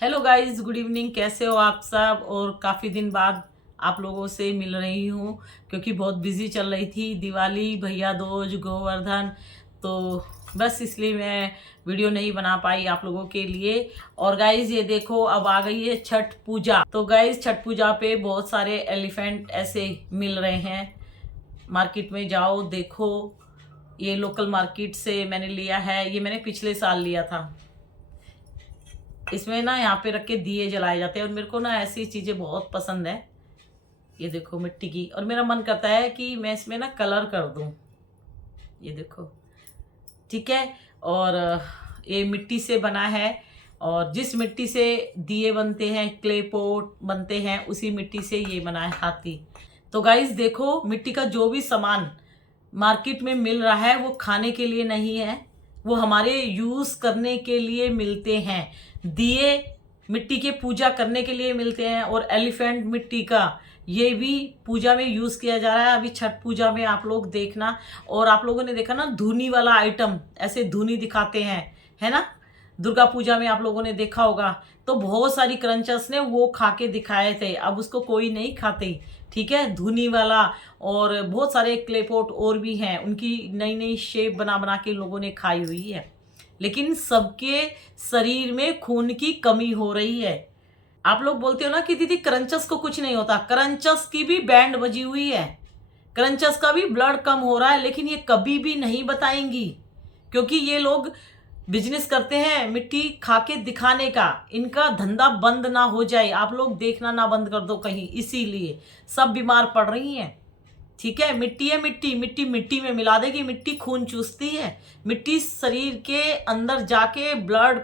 Hello guys, good evening. कैसे हो आप सब? और काफ़ी दिन बाद आप लोगों से मिल रही हूँ क्योंकि बहुत बिजी चल रही थी। दिवाली, भैया दूज, गोवर्धन, तो बस इसलिए मैं वीडियो नहीं बना पाई आप लोगों के लिए। और गाइस ये देखो, अब आ गई है छठ पूजा। तो गाइस छठ पूजा पे बहुत सारे एलिफेंट ऐसे मिल रहे हैं। मार्केट में जाओ देखो, ये लोकल मार्केट से मैंने लिया है। ये मैंने पिछले साल लिया था। इसमें ना यहाँ पे रख के दिए जलाए जाते हैं और मेरे को ना ऐसी चीज़ें बहुत पसंद है। ये देखो मिट्टी की, और मेरा मन करता है कि मैं इसमें ना कलर कर दूं। ये देखो, ठीक है। और ये मिट्टी से बना है, और जिस मिट्टी से दिए बनते हैं, क्ले पॉट बनते हैं, उसी मिट्टी से ये बना है हाथी। तो गाइस देखो, मिट्टी का जो भी सामान मार्केट में मिल रहा है वो खाने के लिए नहीं है, वो हमारे यूज करने के लिए मिलते हैं। दिए मिट्टी के पूजा करने के लिए मिलते हैं, और एलिफेंट मिट्टी का ये भी पूजा में यूज किया जा रहा है। अभी छठ पूजा में आप लोग देखना, और आप लोगों ने देखा ना धुनी वाला आइटम, ऐसे धुनी दिखाते हैं, है ना। दुर्गा पूजा में आप लोगों ने देखा होगा। तो बहुत सारी क्रंचर्स ने वो खा के दिखाए थे, अब उसको कोई नहीं खाते, ठीक है। धुनी वाला, और बहुत सारे क्लेपोट और भी हैं, उनकी नई नई शेप बना बना के लोगों ने खाई हुई है। लेकिन सबके शरीर में खून की कमी हो रही है। आप लोग बोलते हो ना कि दीदी क्रंचस को कुछ नहीं होता, क्रंचस की भी बैंड बजी हुई है, क्रंचस का भी ब्लड कम हो रहा है, लेकिन ये कभी भी नहीं बताएंगी क्योंकि ये लोग बिजनेस करते हैं मिट्टी खा के दिखाने का। इनका धंधा बंद ना हो जाए, आप लोग देखना ना बंद कर दो कहीं, इसीलिए सब बीमार पड़ रही हैं, ठीक है। मिट्टी है, मिट्टी मिट्टी मिट्टी में मिला देगी। मिट्टी खून चूसती है, मिट्टी शरीर के अंदर जाके ब्लड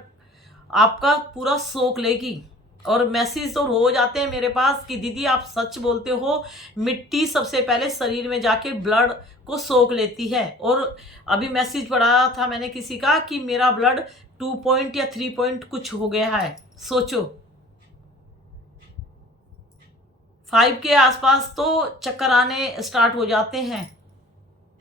आपका पूरा सोख लेगी। और मैसेज तो हो जाते हैं मेरे पास कि दीदी आप सच बोलते हो, मिट्टी सबसे पहले शरीर में जाके ब्लड को सोख लेती है। और अभी मैसेज पढ़ा था मैंने किसी का कि मेरा ब्लड 2 पॉइंट या 3 पॉइंट कुछ हो गया है। सोचो, 5 के आसपास तो चक्कर आने स्टार्ट हो जाते हैं।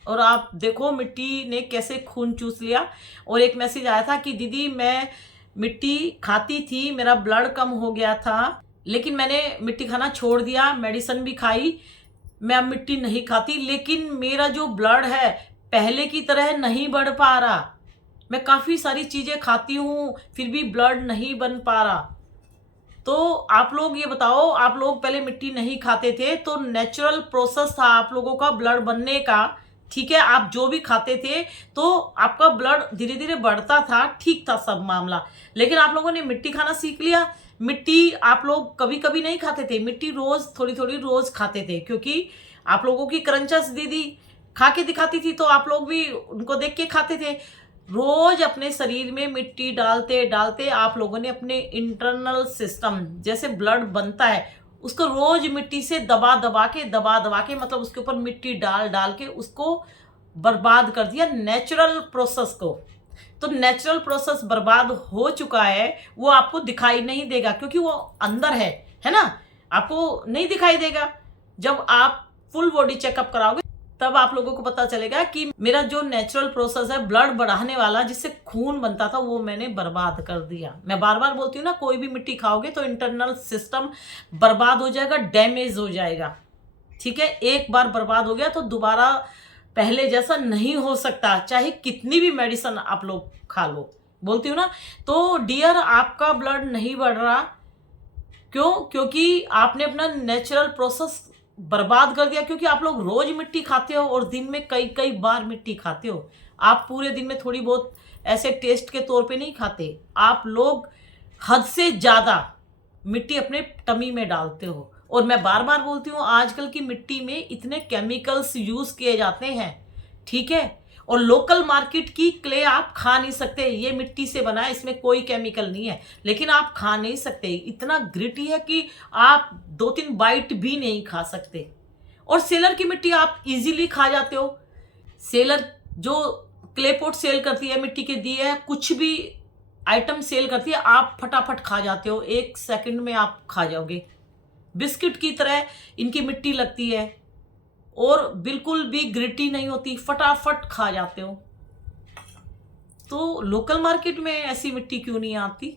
और आप देखो मिट्टी ने कैसे खून चूस लिया। और एक मैसेज आया था कि दीदी मैं मिट्टी खाती थी, मेरा ब्लड कम हो गया था, लेकिन मैंने मिट्टी खाना छोड़ दिया, मेडिसिन भी खाई, मैं अब मिट्टी नहीं खाती, लेकिन मेरा जो ब्लड है पहले की तरह नहीं बढ़ पा रहा। मैं काफ़ी सारी चीज़ें खाती हूँ फिर भी ब्लड नहीं बन पा रहा। तो आप लोग ये बताओ, आप लोग पहले मिट्टी नहीं खाते थे तो नेचुरल प्रोसेस था आप लोगों का ब्लड बनने का, ठीक है। आप जो भी खाते थे तो आपका ब्लड धीरे धीरे बढ़ता था, ठीक था सब मामला। लेकिन आप लोगों ने मिट्टी खाना सीख लिया। मिट्टी आप लोग कभी कभी नहीं खाते थे, मिट्टी रोज थोड़ी थोड़ी रोज खाते थे, क्योंकि आप लोगों की क्रंचस दीदी खा के दिखाती थी तो आप लोग भी उनको देख के खाते थे। रोज अपने शरीर में मिट्टी डालते डालते आप लोगों ने अपने इंटरनल सिस्टम, जैसे ब्लड बनता है, उसको रोज मिट्टी से दबा दबा के मतलब उसके ऊपर मिट्टी डाल डाल के उसको बर्बाद कर दिया, नेचुरल प्रोसेस को। तो नेचुरल प्रोसेस बर्बाद हो चुका है, वो आपको दिखाई नहीं देगा क्योंकि वो अंदर है ना। आपको नहीं दिखाई देगा। जब आप फुल बॉडी चेकअप कराओगे तब आप लोगों को पता चलेगा कि मेरा जो नेचुरल प्रोसेस है ब्लड बढ़ाने वाला, जिससे खून बनता था, वो मैंने बर्बाद कर दिया। मैं बार बार बोलती हूँ ना, कोई भी मिट्टी खाओगे तो इंटरनल सिस्टम बर्बाद हो जाएगा, डैमेज हो जाएगा, ठीक है। एक बार बर्बाद हो गया तो दोबारा पहले जैसा नहीं हो सकता, चाहे कितनी भी मेडिसिन आप लोग खा लो। बोलती हूँ ना, तो डियर आपका ब्लड नहीं बढ़ रहा, क्यों? क्योंकि आपने अपना नेचुरल प्रोसेस बर्बाद कर दिया, क्योंकि आप लोग रोज मिट्टी खाते हो और दिन में कई कई बार मिट्टी खाते हो। आप पूरे दिन में थोड़ी बहुत ऐसे टेस्ट के तौर पे नहीं खाते, आप लोग हद से ज़्यादा मिट्टी अपने टमी में डालते हो। और मैं बार बार बोलती हूँ, आजकल की मिट्टी में इतने केमिकल्स यूज़ किए जाते हैं, ठीक है। और लोकल मार्केट की क्ले आप खा नहीं सकते, ये मिट्टी से बना है, इसमें कोई केमिकल नहीं है, लेकिन आप खा नहीं सकते, इतना ग्रिटी है कि आप 2-3 बाइट भी नहीं खा सकते। और सेलर की मिट्टी आप इजीली खा जाते हो। सेलर जो क्ले पॉट सेल करती है, मिट्टी के दिए कुछ भी आइटम सेल करती है, आप फटाफट खा जाते हो, 1 सेकंड में आप खा जाओगे। बिस्किट की तरह इनकी मिट्टी लगती है और बिल्कुल भी ग्रिटी नहीं होती, फटाफट खा जाते हो। तो लोकल मार्केट में ऐसी मिट्टी क्यों नहीं आती?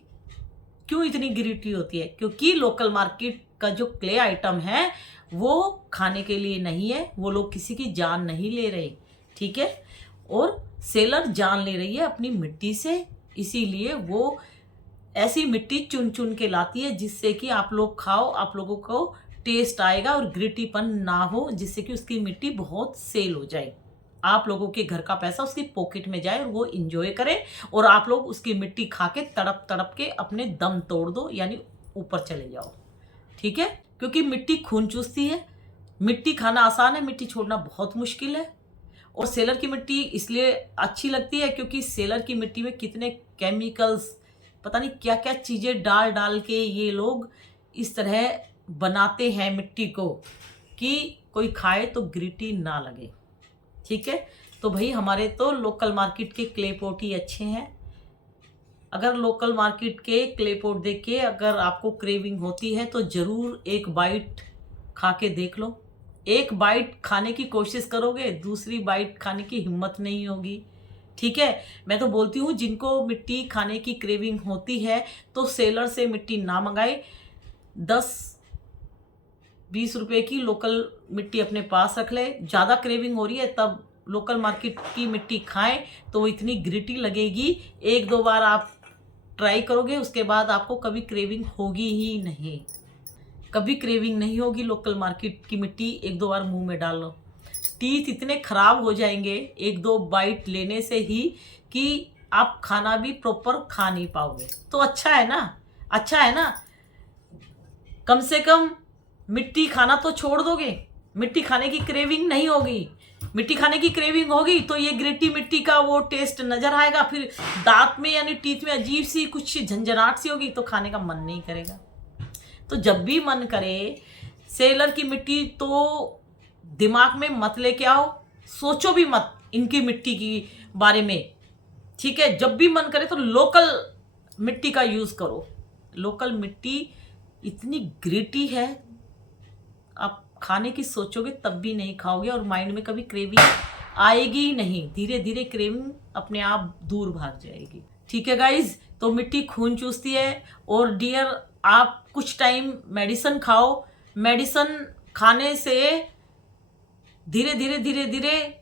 क्यों इतनी गिरिटी होती है? क्योंकि लोकल मार्केट का जो क्ले आइटम है वो खाने के लिए नहीं है, वो लोग किसी की जान नहीं ले रहे, ठीक है। और सेलर जान ले रही है अपनी मिट्टी से, इसीलिए वो ऐसी मिट्टी चुन चुन के लाती है जिससे कि आप लोग खाओ, आप लोगों को टेस्ट आएगा और ग्रिटीपन ना हो, जिससे कि उसकी मिट्टी बहुत सेल हो जाए, आप लोगों के घर का पैसा उसकी पॉकेट में जाए और वो इंजॉय करे, और आप लोग उसकी मिट्टी खा के तड़प तड़प के अपने दम तोड़ दो, यानी ऊपर चले जाओ, ठीक है। क्योंकि मिट्टी खून चूसती है, मिट्टी खाना आसान है, मिट्टी छोड़ना बहुत मुश्किल है। और सेलर की मिट्टी इसलिए अच्छी लगती है क्योंकि सेलर की मिट्टी में कितने केमिकल्स, पता नहीं क्या क्या चीज़ें डाल डाल के ये लोग इस तरह बनाते हैं मिट्टी को कि कोई खाए तो ग्रिटी ना लगे, ठीक है। तो भाई हमारे तो लोकल मार्केट के क्ले पॉट ही अच्छे हैं। अगर लोकल मार्केट के क्ले पॉट देख के अगर आपको क्रेविंग होती है तो ज़रूर एक बाइट खा के देख लो। एक बाइट खाने की कोशिश करोगे, दूसरी बाइट खाने की हिम्मत नहीं होगी, ठीक है। मैं तो बोलती हूँ जिनको मिट्टी खाने की क्रेविंग होती है तो सेलर से मिट्टी ना मंगाए, 10-20 रुपए की लोकल मिट्टी अपने पास रख ले। ज़्यादा क्रेविंग हो रही है तब लोकल मार्केट की मिट्टी खाएं तो वो इतनी ग्रिटी लगेगी, 1-2 बार आप ट्राई करोगे उसके बाद आपको कभी क्रेविंग होगी ही नहीं, कभी क्रेविंग नहीं होगी। लोकल मार्केट की मिट्टी 1-2 बार मुंह में डाल लो, टीथ इतने खराब हो जाएंगे 1-2 बाइट लेने से ही कि आप खाना भी प्रॉपर खा नहीं पाओगे। तो अच्छा है ना, अच्छा है ना, कम से कम मिट्टी खाना तो छोड़ दोगे, मिट्टी खाने की क्रेविंग नहीं होगी। मिट्टी खाने की क्रेविंग होगी तो ये ग्रिटी मिट्टी का वो टेस्ट नजर आएगा, फिर दांत में यानी टीथ में अजीब सी कुछ झंझनाहट सी होगी तो खाने का मन नहीं करेगा। तो जब भी मन करे सेलर की मिट्टी तो दिमाग में मत लेके आओ, सोचो भी मत इनकी मिट्टी की बारे में, ठीक है। जब भी मन करे तो लोकल मिट्टी का यूज़ करो। लोकल मिट्टी इतनी ग्रिटी है, आप खाने की सोचोगे तब भी नहीं खाओगे और माइंड में कभी क्रेविंग आएगी ही नहीं, धीरे धीरे क्रेविंग अपने आप दूर भाग जाएगी, ठीक है गाइज। तो मिट्टी खून चूसती है और डियर आप कुछ टाइम मेडिसिन खाओ, मेडिसिन खाने से धीरे धीरे धीरे धीरे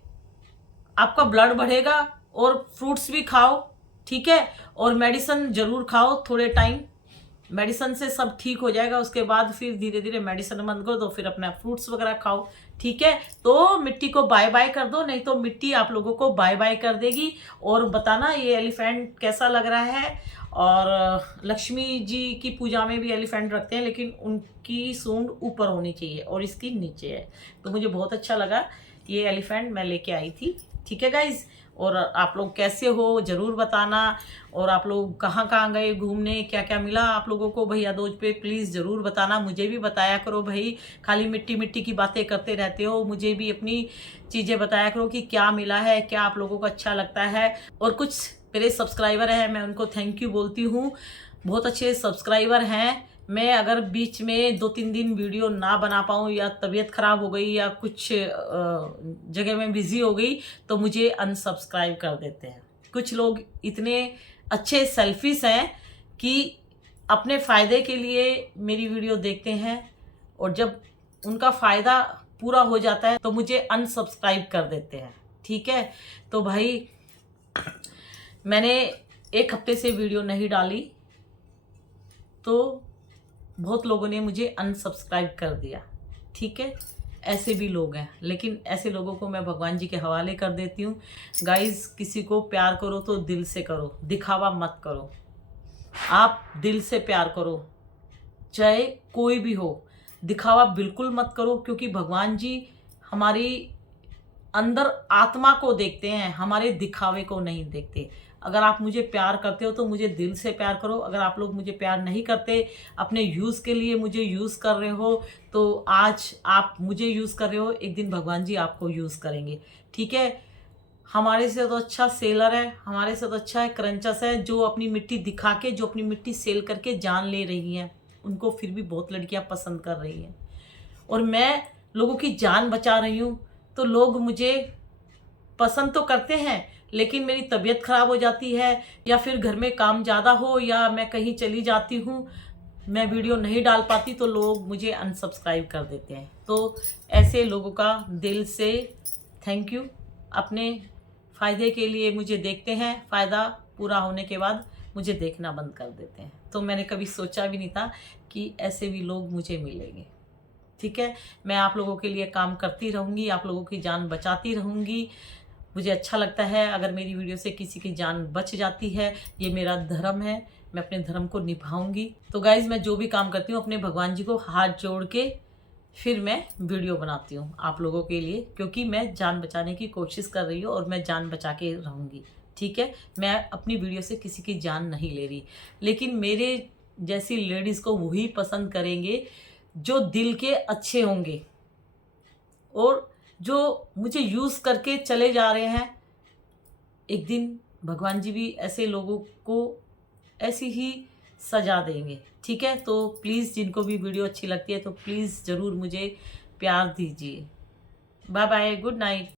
आपका ब्लड बढ़ेगा, और फ्रूट्स भी खाओ, ठीक है। और मेडिसिन ज़रूर खाओ थोड़े टाइम, मेडिसिन से सब ठीक हो जाएगा, उसके बाद फिर धीरे धीरे मेडिसिन बंद कर दो, फिर अपना फ्रूट्स वगैरह खाओ, ठीक है। तो मिट्टी को बाय बाय कर दो, नहीं तो मिट्टी आप लोगों को बाय बाय कर देगी। और बताना ये एलिफेंट कैसा लग रहा है। और लक्ष्मी जी की पूजा में भी एलिफेंट रखते हैं, लेकिन उनकी सूंड ऊपर होनी चाहिए और इसकी नीचे है। तो मुझे बहुत अच्छा लगा ये एलिफेंट मैं लेके आई थी, ठीक है गाइज। और आप लोग कैसे हो ज़रूर बताना, और आप लोग कहाँ कहाँ गए घूमने, क्या क्या मिला आप लोगों को भैया दूज पे, प्लीज़ ज़रूर बताना, मुझे भी बताया करो भाई। खाली मिट्टी मिट्टी की बातें करते रहते हो, मुझे भी अपनी चीज़ें बताया करो कि क्या मिला है, क्या आप लोगों को अच्छा लगता है। और कुछ मेरे सब्सक्राइबर हैं, मैं उनको थैंक यू बोलती हूँ, बहुत अच्छे सब्सक्राइबर हैं। मैं अगर बीच में 2-3 दिन वीडियो ना बना पाऊँ या तबीयत ख़राब हो गई या कुछ जगह में बिज़ी हो गई तो मुझे अनसब्सक्राइब कर देते हैं। कुछ लोग इतने अच्छे सेल्फिश हैं कि अपने फ़ायदे के लिए मेरी वीडियो देखते हैं, और जब उनका फ़ायदा पूरा हो जाता है तो मुझे अनसब्सक्राइब कर देते हैं, ठीक है। तो भाई मैंने 1 हफ्ते से वीडियो नहीं डाली तो बहुत लोगों ने मुझे अनसब्सक्राइब कर दिया, ठीक है। ऐसे भी लोग हैं, लेकिन ऐसे लोगों को मैं भगवान जी के हवाले कर देती हूँ। गाइस, किसी को प्यार करो तो दिल से करो, दिखावा मत करो। आप दिल से प्यार करो, चाहे कोई भी हो, दिखावा बिल्कुल मत करो, क्योंकि भगवान जी हमारी अंदर आत्मा को देखते हैं, हमारे दिखावे को नहीं देखते। अगर आप मुझे प्यार करते हो तो मुझे दिल से प्यार करो। अगर आप लोग मुझे प्यार नहीं करते, अपने यूज़ के लिए मुझे यूज़ कर रहे हो, तो आज आप मुझे यूज़ कर रहे हो, एक दिन भगवान जी आपको यूज़ करेंगे, ठीक है। हमारे से तो अच्छा सेलर है, हमारे से तो अच्छा है क्रंचस है, जो अपनी मिट्टी दिखा के, जो अपनी मिट्टी सेल करके जान ले रही हैं, उनको फिर भी बहुत लड़कियां पसंद कर रही हैं। और मैं लोगों की जान बचा रही हूँ तो लोग मुझे पसंद तो करते हैं, लेकिन मेरी तबीयत ख़राब हो जाती है या फिर घर में काम ज़्यादा हो या मैं कहीं चली जाती हूँ, मैं वीडियो नहीं डाल पाती तो लोग मुझे अनसब्सक्राइब कर देते हैं। तो ऐसे लोगों का दिल से थैंक यू। अपने फ़ायदे के लिए मुझे देखते हैं, फ़ायदा पूरा होने के बाद मुझे देखना बंद कर देते हैं। तो मैंने कभी सोचा भी नहीं था कि ऐसे भी लोग मुझे मिलेंगे। ठीक है, मैं आप लोगों के लिए काम करती रहूँगी, आप लोगों की जान बचाती रहूँगी। मुझे अच्छा लगता है अगर मेरी वीडियो से किसी की जान बच जाती है, ये मेरा धर्म है, मैं अपने धर्म को निभाऊंगी। तो गाइज़, मैं जो भी काम करती हूँ अपने भगवान जी को हाथ जोड़ के फिर मैं वीडियो बनाती हूँ आप लोगों के लिए, क्योंकि मैं जान बचाने की कोशिश कर रही हूँ और मैं जान बचा के रहूँगी। ठीक है, मैं अपनी वीडियो से किसी की जान नहीं ले रही, लेकिन मेरे जैसी लेडीज़ को वही पसंद करेंगे जो दिल के अच्छे होंगे और जो मुझे यूज़ करके चले जा रहे हैं। एक दिन भगवान जी भी ऐसे लोगों को ऐसी ही सजा देंगे। ठीक है, तो प्लीज़ जिनको भी वीडियो अच्छी लगती है तो प्लीज़ ज़रूर मुझे प्यार दीजिए। Bye bye, good night.